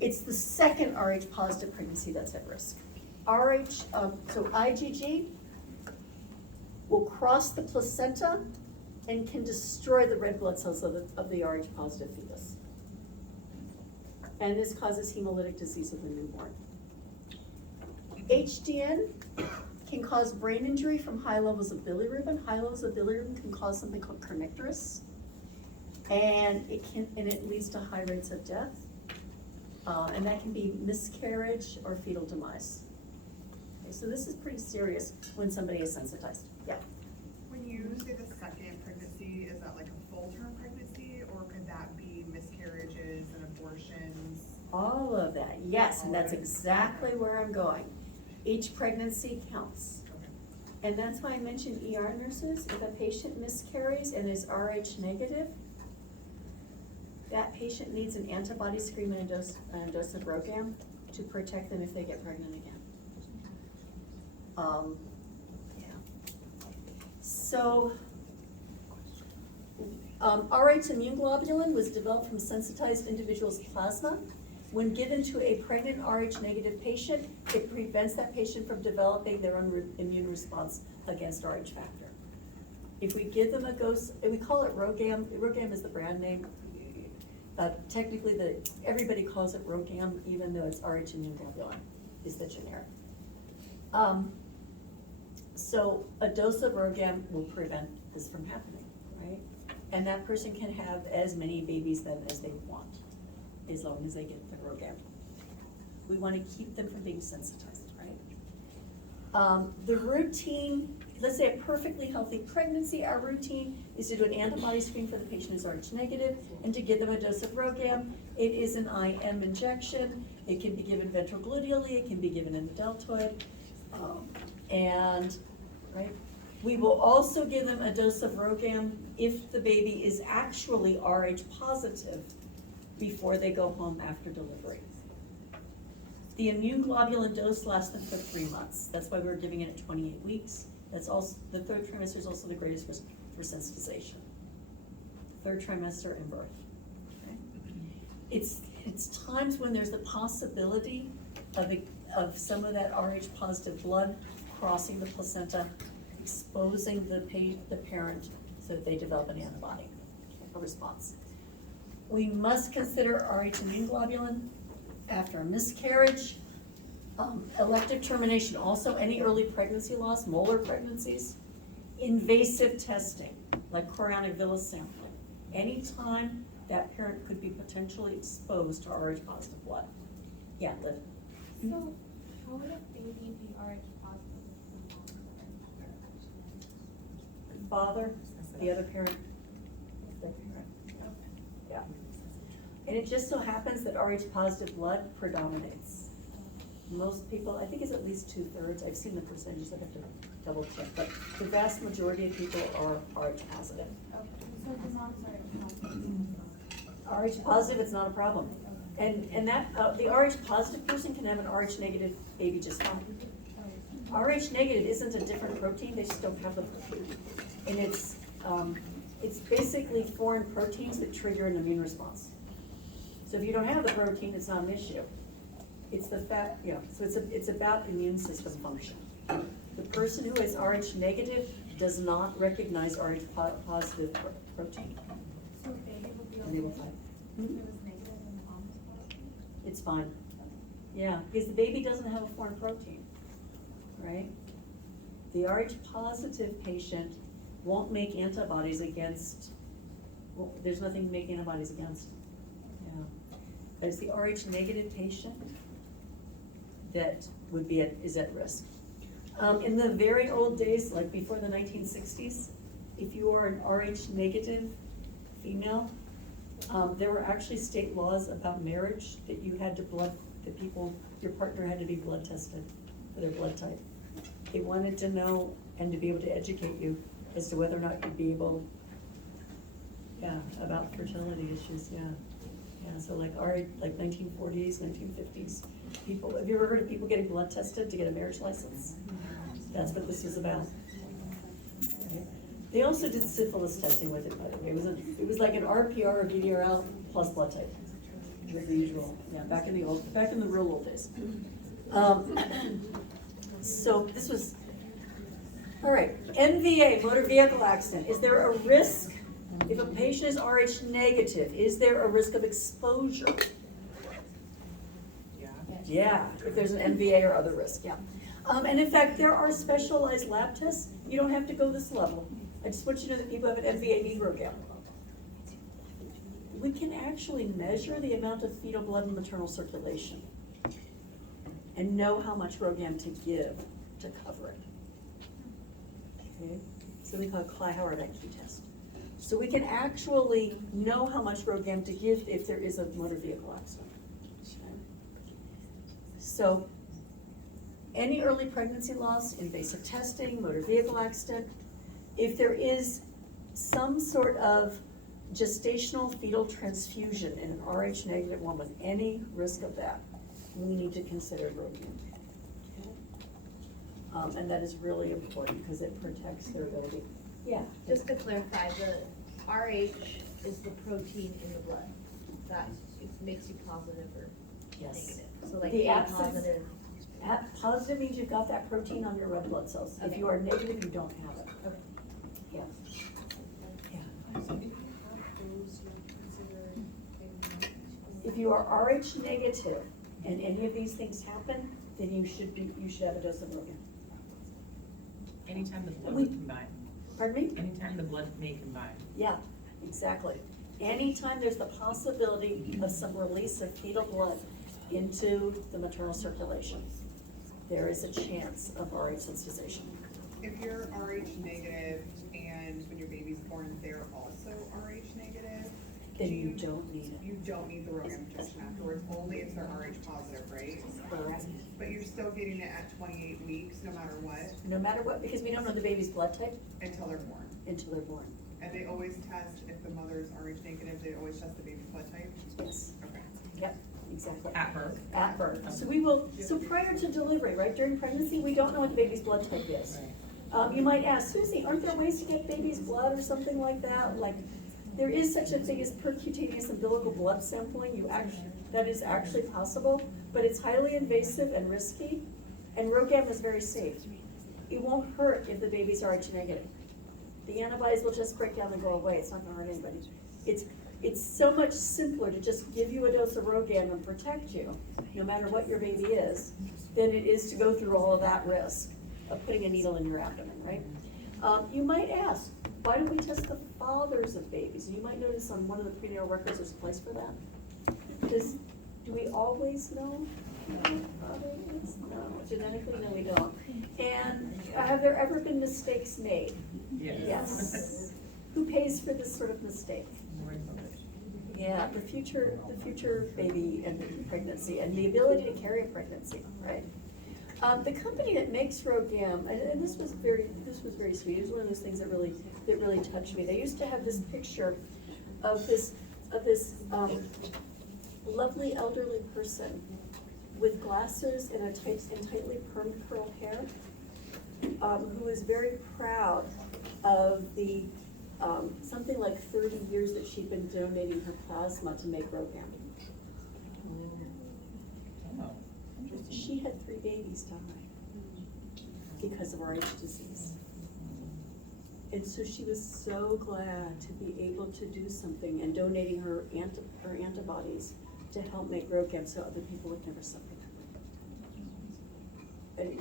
It's the second Rh positive pregnancy that's at risk. So IgG will cross the placenta and can destroy the red blood cells of the Rh positive fetus. And this causes hemolytic disease of the newborn. HDN can cause brain injury from high levels of bilirubin. High levels of bilirubin can cause something called kernicterus, and it leads to high rates of death. And that can be miscarriage or fetal demise. Okay, so this is pretty serious when somebody is sensitized. Yeah. When you say the second pregnancy, is that like a full-term pregnancy, or could that be miscarriages and abortions? All of that, yes, and that's exactly where I'm going. Each pregnancy counts. And that's why I mentioned ER nurses. If a patient miscarries and is Rh negative, that patient needs an antibody screen and a dose of Rogam to protect them if they get pregnant again. Yeah. So, Rh immune globulin was developed from sensitized individuals' plasma. When given to a pregnant Rh negative patient, it prevents that patient from developing their own immune response against Rh factor. If we give them a dose, we call it Rogam. Rogam is the brand name. Technically, everybody calls it Rogam, even though it's Rh immune globulin is the generic. So a dose of Rogam will prevent this from happening, right? And that person can have as many babies then as they want, as long as they get the Rogam. We want to keep them from being sensitized, right? The routine, let's say a perfectly healthy pregnancy, our routine is to do an antibody screen for the patient who's Rh negative and to give them a dose of Rogam. It is an IM injection. It can be given ventrogluteally, it can be given in the deltoid. Right, we will also give them a dose of Rogam if the baby is actually Rh positive before they go home after delivery. The immune globulin dose lasts them for 3 months. That's why we're giving it at 28 weeks. That's also, the third trimester is also the greatest risk for sensitization. Third trimester and birth. Okay? It's times when there's the possibility of some of that Rh positive blood crossing the placenta, exposing the parent so that they develop an antibody, a response. We must consider Rh immune globulin after a miscarriage, elective termination, also any early pregnancy loss, molar pregnancies, invasive testing, like chorionic villus sampling. Anytime that parent could be potentially exposed to Rh positive blood. Yeah, Liv. So, how would a baby be Rh positive? Father, the other parent. Yeah. And it just so happens that Rh positive blood predominates. Most people, I think it's at least 2/3. I've seen the percentages, I have to double check, but the vast majority of people are Rh positive. Okay, so the moms are Rh positive, it's not a problem. And that, the Rh positive person can have an Rh negative baby just fine. Rh negative isn't a different protein, they just don't have the protein. And it's basically foreign proteins that trigger an immune response. So if you don't have the protein, it's not an issue. It's the fact, so it's about immune system function. The person who is Rh negative does not recognize Rh positive protein. So baby would be And they will okay fight. if it was negative and the mom was positive? It's fine. Yeah, because the baby doesn't have a foreign protein, right? The Rh positive patient won't make antibodies against, well, there's nothing to make antibodies against. Yeah. But it's the Rh negative patient that would be is at risk. In the very old days, like before the 1960s, if you were an Rh negative female, there were actually state laws about marriage that you had to your partner had to be blood tested for their blood type. They wanted to know and to be able to educate you as to whether or not you'd be able, about fertility issues, so like 1940s, 1950s, people, have you ever heard of people getting blood tested to get a marriage license? That's what this is about. Okay. They also did syphilis testing with it, by the way. It was like an RPR or VDRL plus blood type. was the usual, yeah, back in the real old days. So this was, all right, MVA, motor vehicle accident. Is there a risk, if a patient is RH negative, is there a risk of exposure? Yeah, if there's an MVA or other risk, yeah. And in fact, there are specialized lab tests. You don't have to go this level. I just want you to know that people have an MVA need ROGAM. We can actually measure the amount of fetal blood in maternal circulation and know how much ROGAM to give to cover it. Okay, so we call it Kleihauer IQ test. So we can actually know how much ROGAM to give if there is a motor vehicle accident. Okay. So any early pregnancy loss, invasive testing, motor vehicle accident, if there is some sort of gestational fetal transfusion in an RH negative woman, any risk of that, we need to consider ROGAM. And that is really important because it protects their ability. Yeah. Just to clarify, the RH is the protein in the blood that it makes you positive or Yes. negative. So like The A absence- positive. Positive means you've got that protein on your red blood cells. If Okay. you are negative, you don't have it. Okay. Yeah. If you are RH negative and any of these things happen, then you should have a dose of ROGAM. Anytime the blood We- would combine. Pardon me? Anytime the blood may combine. Yeah, exactly. Anytime there's the possibility of some release of fetal blood into the maternal circulation, there is a chance of RH sensitization. If you're RH negative and when your baby's born, they're also RH negative, Then you don't need it. you don't need the ROGAM protection afterwards, only if they're RH positive, right? Correct. But you're still getting it at 28 weeks, no matter what, No matter what, because we don't know the baby's blood type until they're born. until they're born. And they always test, if the mother's RH negative, they always test the baby's blood type? Yes. Okay. Yep, exactly. At birth. At birth. So we will, so prior to delivery, right, during pregnancy, we don't know what the baby's blood type is. You might ask, Susie, aren't there ways to get baby's blood or something like that? Like, there is such a thing as percutaneous umbilical blood sampling. That is actually possible, but it's highly invasive and risky, and ROGAM is very safe. It won't hurt if the baby's RH negative. The antibodies will just break down and go away. It's not gonna hurt anybody. It's so much simpler to just give you a dose of ROGAM and protect you, no matter what your baby is, than it is to go through all of that risk of putting a needle in your abdomen, right? You might ask, why don't we test the fathers of babies? You might notice on one of the prenatal records there's a place for that. Because do we always know? No, genetically, no, we don't. And have there ever been mistakes made? Yes. Who pays for this sort of mistake? Yeah, the future baby and the pregnancy and the ability to carry a pregnancy, right? The company that makes ROGAM, and this was very sweet. It was one of those things that really touched me. They used to have this picture of this lovely elderly person with glasses and tightly permed curled hair, who was very proud of the something like 30 years that she'd been donating her plasma to make ROGAM. Oh, She had 3 babies die because of RH disease. And so she was so glad to be able to do something and donating her antibodies to help make ROGAM so other people would never suffer. And it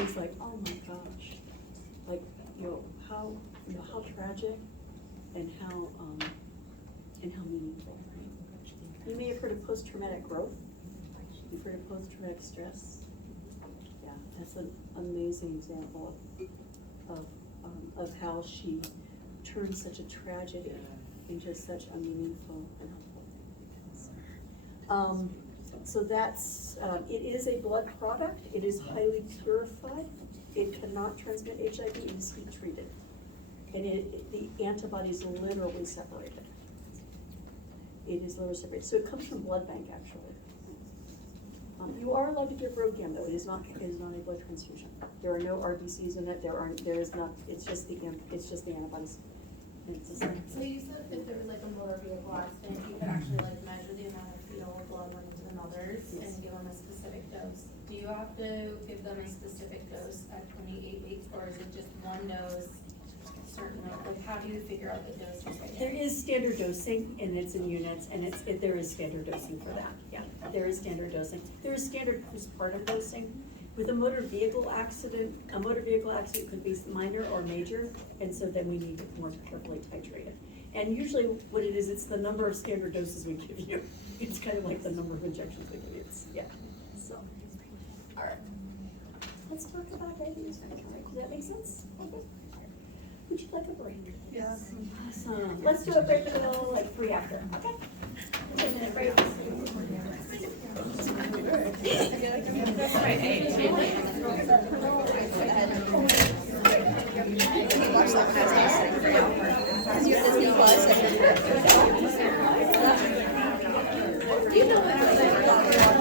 was like, oh my gosh, like, how tragic and how meaningful, right? You may have heard of post-traumatic growth. You've heard of post-traumatic stress. Yeah, that's an amazing example of how she turned such a tragedy into such a meaningful and helpful. So that's, it is a blood product. It is highly purified. It cannot transmit HIV. It is heat treated. And the antibodies literally separated. It is literally separated. So it comes from blood bank, actually. You are allowed to give ROGAM, though. It is not a blood transfusion. There are no RBCs in it. It's just the antibodies. And it's the same. So you said if there was like a motor vehicle accident, you could actually like measure the amount of fetal dose, do you have to give them a specific dose at 28 weeks, or is it just one dose, certain, like, how do you figure out the dose you're There getting? is standard dosing, and it's in units, and there is standard dosing for that, yeah, there is standard dosing. There is standard postpartum dosing. With a motor vehicle accident could be minor or major, and so then we need to more carefully titrate it. And usually what it is, it's the number of standard doses we give you. It's kind of like the number of injections we give you, yeah, so, all right. Let's talk about diabetes management, does that make sense? Okay. Would you like a break? Yes. Awesome, let's do a break in the middle, like 3 after, okay? 10-minute break.